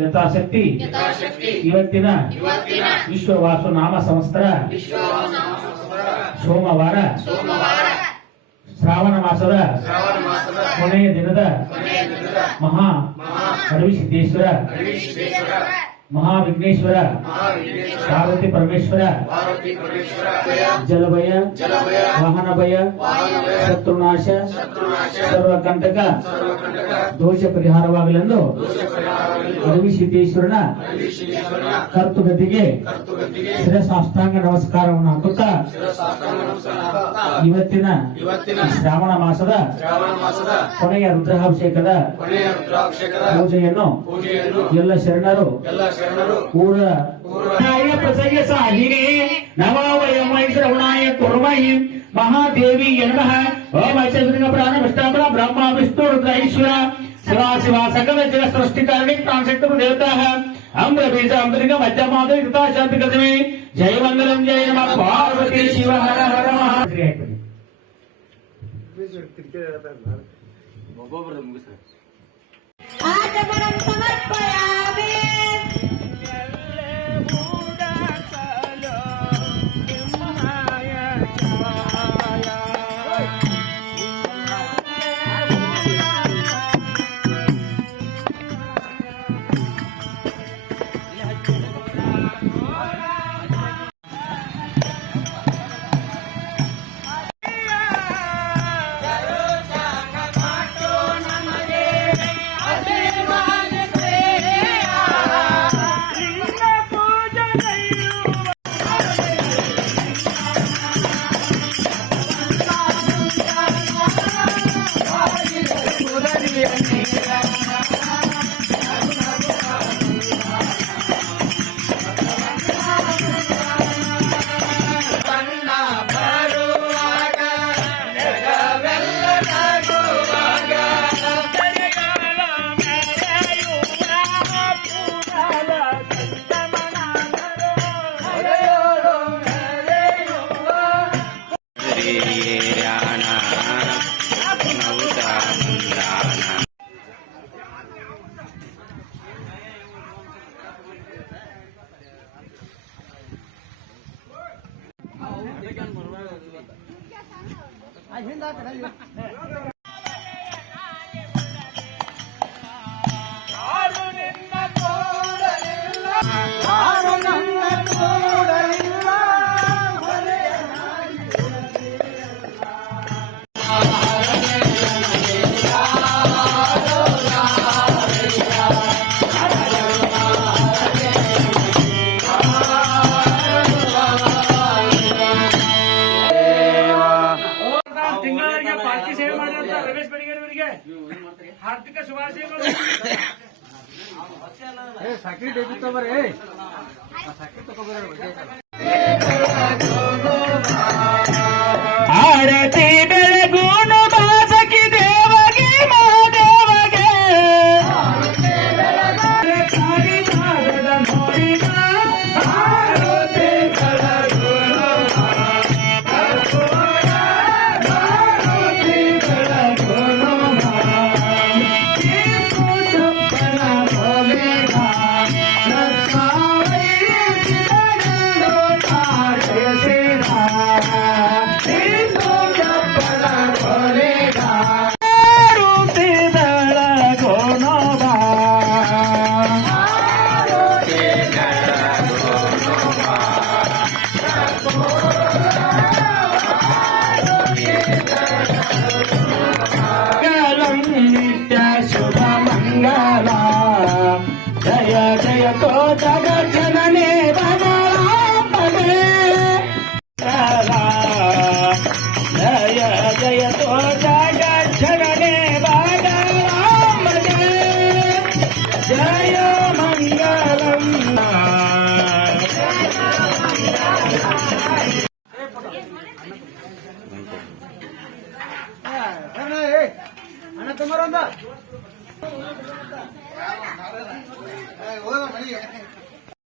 ಯಥಾಶಕ್ತಿ ಇವತ್ತಿನ ವಿಶ್ವವಾಸು ನಾಮ ಸಂವತ್ಸರ ಸೋಮವಾರ ಶ್ರಾವಣ ಮಾಸದ ಕೊನೆಯ ದಿನದ ಮಹಾ ಅಡವಿಸಿದ್ದೇಶ್ವರ ಮಹಾವಿಘ್ನೇಶ್ವರ ಪಾರ್ವತಿ ಪರಮೇಶ್ವರ ಜಲಭಯ ವಾಹನ ಭಯ ಶತ್ರುನಾಶ ಸರ್ವಕಂಟಕ ದೋಷ ಪರಿಹಾರವಾಗಲೆಂದು ಅಡವಿಸಿದ್ದೇಶ್ವರನ ಕರ್ತುಗತಿಗೆ ಶಿರಸಾಷ್ಟಾಂಗ ನಮಸ್ಕಾರವನ್ನು ಹಾಕುತ್ತಾ ಇವತ್ತಿನ ಶ್ರಾವಣ ಮಾಸದ ಕೊನೆಯ ರುದ್ರಾಭಿಷೇಕದ ಪೂಜೆಯನ್ನು ಎಲ್ಲ ಶರಣರು पूर्ण प्रसंग साहिने नवावयं श्रवणाय कुर्महि महादेवी नमः ओम ऐश्वर्य प्राण विष्णु ब्रह्मा विष्णु रुद्रेश्वर शिवा शिवा सकल जगत सृष्टि कारणी प्राणशक्ति देवता अम्र बीज अमृग मध्य माधव कृता शांति कदमे जय मंगलम जय नमः पार्वती शिव हर हर महादेव आत्मनं समर्पयामि हार्दिक शुभाशयಗಳು ಸಕ್ರಿ ಡೇಬಿ ತಗೋಬರ್ರಿ ಸಕ್ರಿ ತಗೋಬರ್ರಿ ಆರತಿ ಬೆಳಗುನು ಬಾಸಕಿ ದೇವಗೆ ಮಾದೇವಗೆ ಆರತಿ ಬೆಳಗುನು जगजनने बदलांबे जय जय तो जगजनने बदलांबे जय मंगलम अण्ಣ तुम्हारा